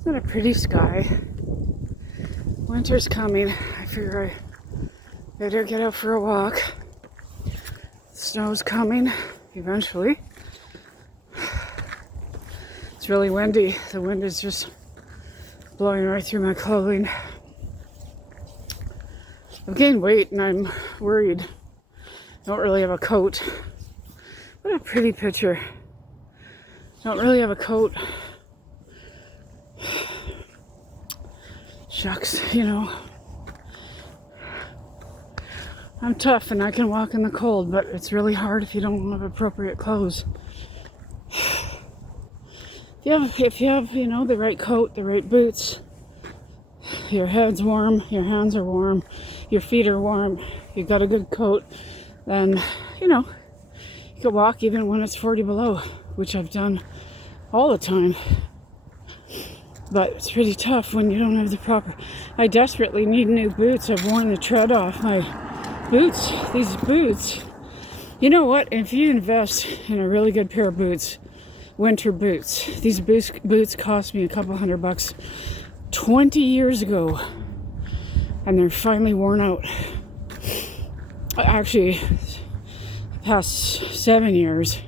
It's not a pretty sky. Winter's coming. I figure I better get out for a walk. Snow's coming eventually. It's really windy. The wind is just blowing right through my clothing. I've gained weight and I'm worried. I don't really have a coat. What a pretty picture. Don't really have a coat. Shucks, you know. I'm tough and I can walk in the cold, but it's really hard if you don't have appropriate clothes. If you have, you know, the right coat, the right boots, your head's warm, your hands are warm, your feet are warm, you got a good coat, then, you know, you can walk even when it's 40 below, which I've done all the time. But it's pretty tough when you don't have the proper... I desperately need new boots. I've worn the tread off my boots. These boots, you know what? If you invest in a really good pair of boots, winter boots, these boots cost me a couple $100 20 years ago. And they're finally worn out. Actually, the past 7 years,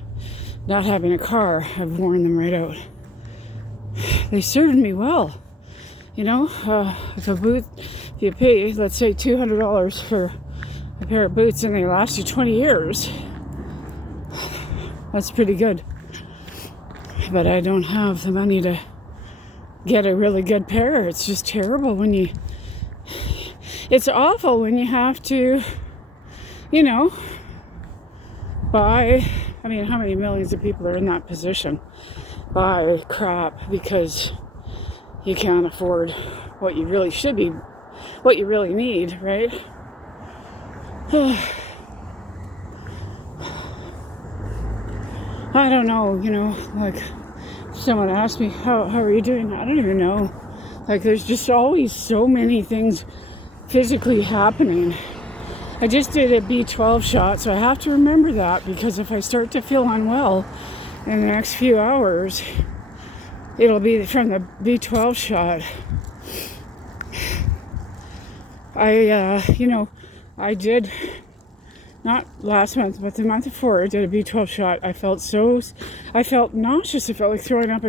not having a car, I've worn them right out. They served me well. You know, if you pay, let's say $200 for a pair of boots and they last you 20 years, that's pretty good. But I don't have the money to get a really good pair. It's just terrible it's awful when you have to, you know, buy, I mean, how many millions of people are in that position? Buy crap because you can't afford what you really should be, what you really need, right? I don't know, you know, like someone asked me, how are you doing? I don't even know. Like there's just always so many things physically happening. I just did a B12 shot, so I have to remember that because if I start to feel unwell in the next few hours, it'll be from the B12 shot. I did, not last month, but the month before, I did a B12 shot. I felt nauseous. I felt like throwing up.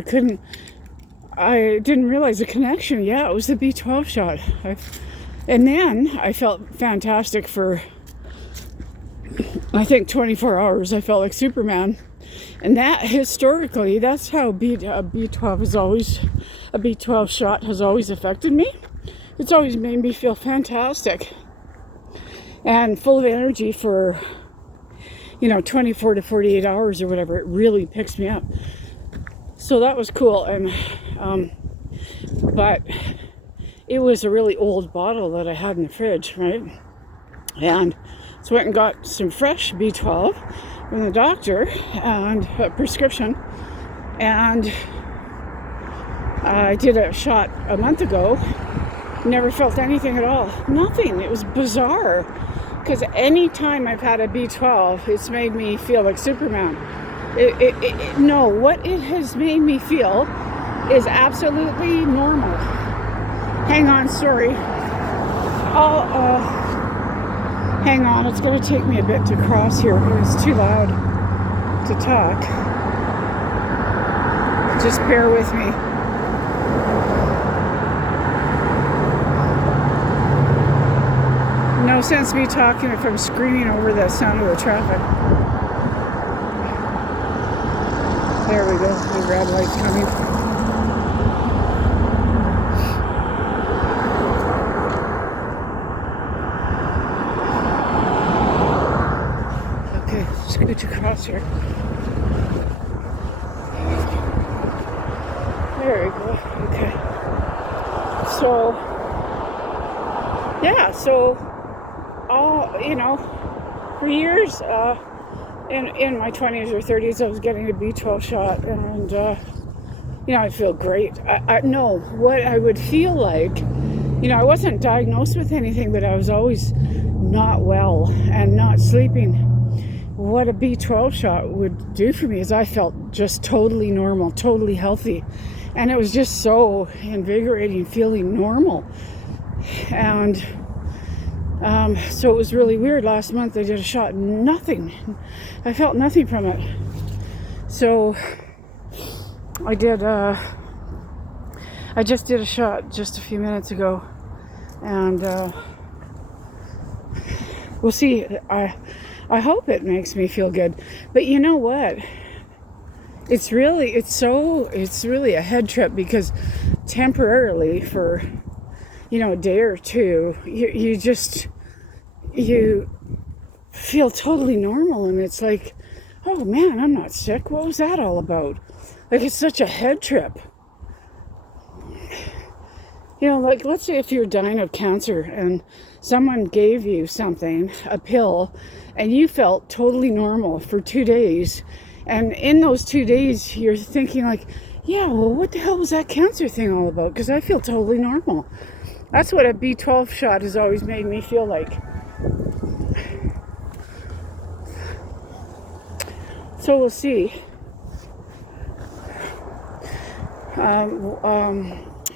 I didn't realize the connection. Yeah, it was the B12 shot. And then I felt fantastic for, I think, 24 hours. I felt like Superman. And that, historically, that's how a B12 shot has always affected me. It's always made me feel fantastic and full of energy for, 24 to 48 hours or whatever. It really picks me up. So that was cool. And, but it was a really old bottle that I had in the fridge, right? And so I went and got some fresh B12 from the doctor and a prescription, and I did a shot a month ago. Never felt anything at all. Nothing. It was bizarre because any time I've had a B12, it's made me feel like Superman. No, what it has made me feel is absolutely normal. Hang on, sorry. Hang on, it's going to take me a bit to cross here. It's too loud to talk. Just bear with me. No sense me talking if I'm screaming over the sound of the traffic. There we go, the red light's coming. Scooch across here. There we go. Okay. So, yeah, for years, in my 20s or 30s, I was getting a B12 shot, and, I feel great. I know what I would feel like. I wasn't diagnosed with anything, but I was always not well and not sleeping. What a B12 shot would do for me is I felt just totally normal, totally healthy. And it was just so invigorating, feeling normal. And so it was really weird. Last month I did a shot, nothing. I felt nothing from it. So I just did a shot just a few minutes ago, and we'll see. I hope it makes me feel good. But you know what? It's really a head trip, because temporarily, for a day or two, you feel totally normal, and it's like, oh man, I'm not sick. What was that all about? Like, it's such a head trip. Like, let's say if you're dying of cancer and someone gave you something, a pill, and you felt totally normal for 2 days. And in those 2 days, you're thinking like, yeah, well, what the hell was that cancer thing all about? Because I feel totally normal. That's what a B12 shot has always made me feel like. So we'll see.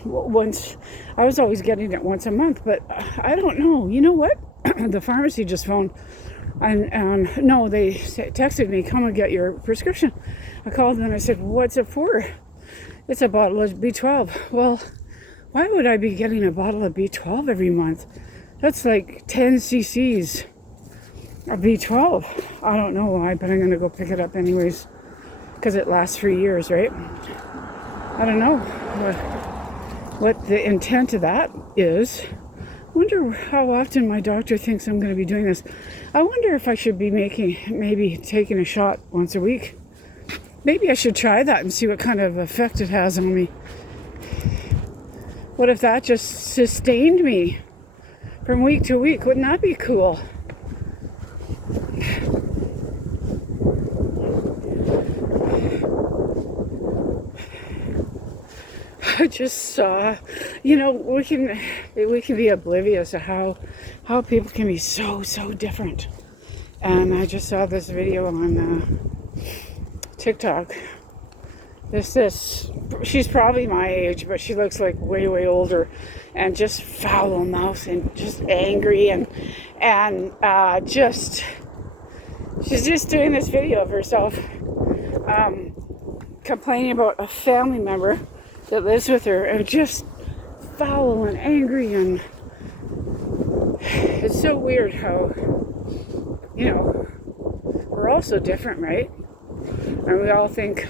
Once, I was always getting it once a month, but I don't know. You know what? The pharmacy just phoned, and no, they texted me, come and get your prescription. I called them and I said, what's it for? It's a bottle of B12. Well, why would I be getting a bottle of B12 every month? That's like 10 cc's of B12. I don't know why, but I'm going to go pick it up anyways, because it lasts for years, right? I don't know what the intent of that is. I wonder how often my doctor thinks I'm going to be doing this. I wonder if I should be maybe taking a shot once a week. Maybe I should try that and see what kind of effect it has on me. What if that just sustained me from week to week? Wouldn't that be cool? I just saw, we can be oblivious to how people can be so different. And I just saw this video on TikTok. She's probably my age, but she looks like way older, and just foul mouth and just angry, and she's just doing this video of herself complaining about a family member that lives with her, and just foul and angry. And it's so weird how we're all so different, right? And we all think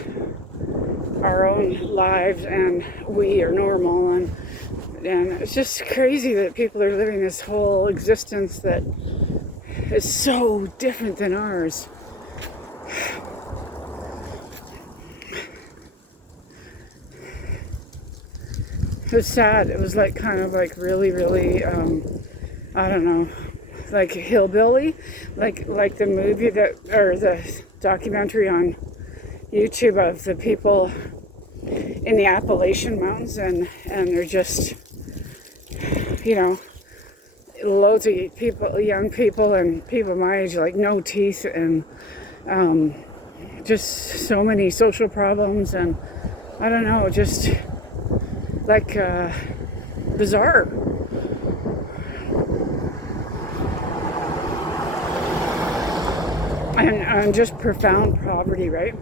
our own lives and we are normal, and it's just crazy that people are living this whole existence that is so different than ours. It was sad. It was like kind of like really I don't know, like hillbilly, like the movie or the documentary on YouTube of the people in the Appalachian Mountains, and they're just, loads of people, young people and people my age, like no teeth, and just so many social problems, and I don't know, just like bizarre. And just profound poverty, right?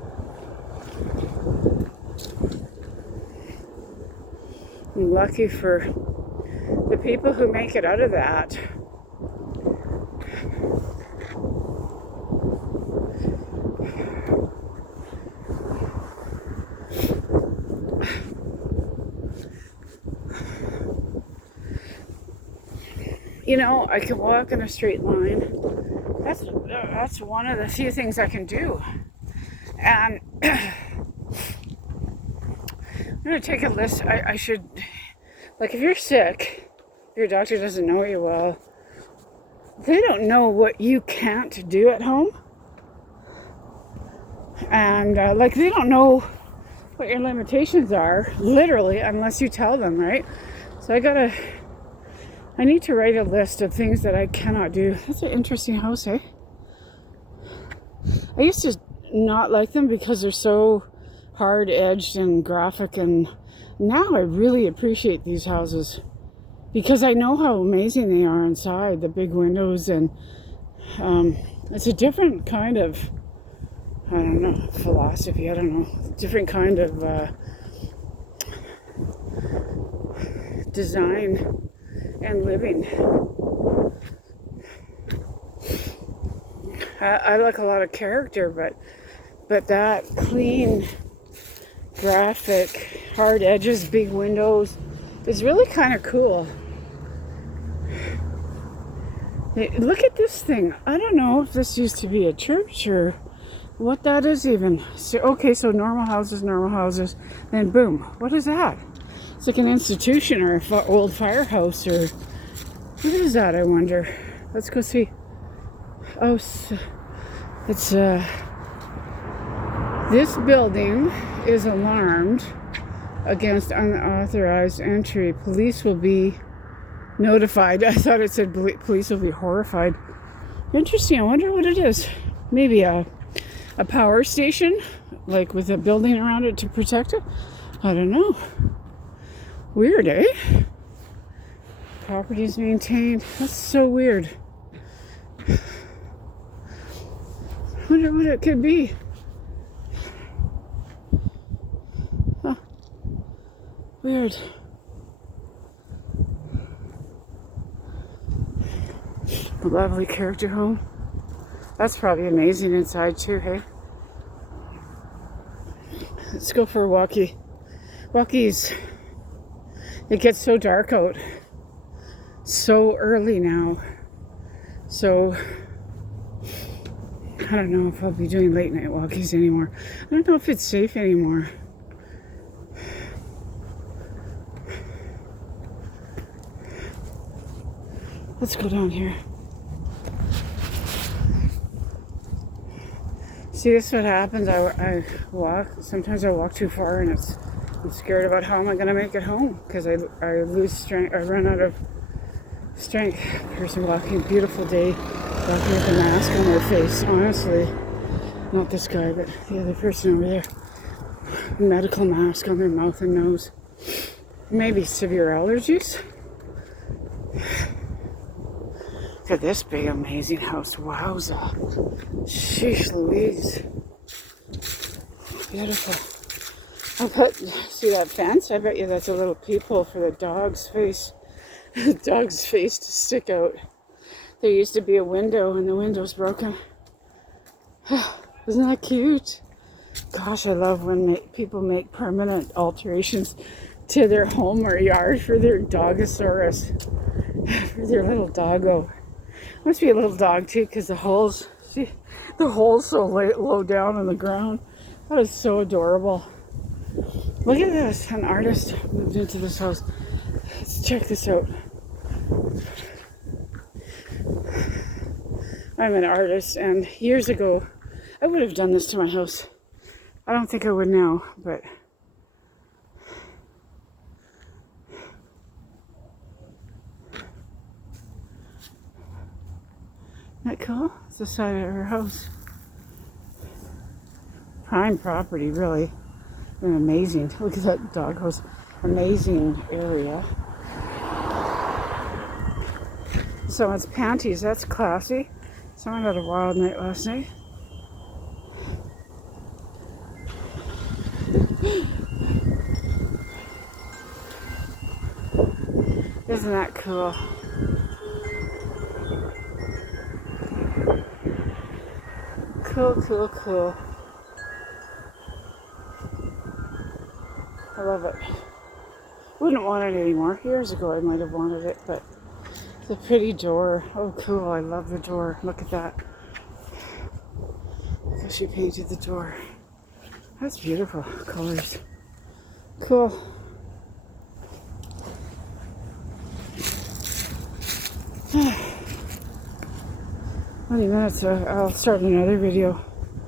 I'm lucky for the people who make it out of that. I can walk in a straight line. That's one of the few things I can do. And I'm going to take a list. I should, like, if you're sick, your doctor doesn't know you well, they don't know what you can't do at home. And, they don't know what your limitations are, literally, unless you tell them, right? So I need to write a list of things that I cannot do. That's an interesting house, eh? I used to not like them because they're so hard-edged and graphic, and now I really appreciate these houses because I know how amazing they are inside, the big windows, and it's a different kind of, I don't know, philosophy, I don't know, different kind of design and living. I like a lot of character, but that clean, graphic, hard edges, big windows is really kind of cool. Look at this thing. I don't know if this used to be a church or what that is even. So, okay, so normal houses, then boom. What is that? It's like an institution or an old firehouse, or what is that, I wonder? Let's go see. Oh, it's this building is alarmed against unauthorized entry. Police will be notified. I thought it said police will be horrified. Interesting. I wonder what it is. Maybe a power station, like with a building around it to protect it. I don't know. Weird, eh? Properties maintained. That's so weird. I wonder what it could be. Huh. Weird. A lovely character home. That's probably amazing inside too, hey? Let's go for a walkie. Walkies. It gets so dark out. So early now. So I don't know if I'll be doing late night walkies anymore. I don't know if it's safe anymore. Let's go down here. See, this is what happens. I walk. Sometimes I walk too far, and I'm scared about how am I going to make it home because I lose strength. I run out of strength. Person walking, beautiful day, walking with a mask on their face. Honestly, not this guy, but the other person over there. Medical mask on their mouth and nose. Maybe severe allergies. Look at this big, amazing house. Wowza. Sheesh Louise. Beautiful. See that fence? I bet you that's a little peephole for the dog's face. The dog's face to stick out. There used to be a window and the window's broken. Isn't that cute? Gosh, I love when people make permanent alterations to their home or yard for their dogosaurus. For their little doggo. Must be a little dog too, because the hole's so low down on the ground. That is so adorable. Look at this. An artist moved into this house. Let's check this out. I'm an artist, and years ago I would have done this to my house. I don't think I would now, but isn't that cool? It's the side of her house. Prime property, really. And amazing. Look at that doghouse. Amazing area. Someone's panties. That's classy. Someone had a wild night last night. Isn't that cool? Cool. I love it. Wouldn't want it anymore. Years ago I might have wanted it, but it's a pretty door. Oh, cool. I love the door. Look at that. Look how she painted the door. That's beautiful colors. Cool. 20 minutes, I'll start another video.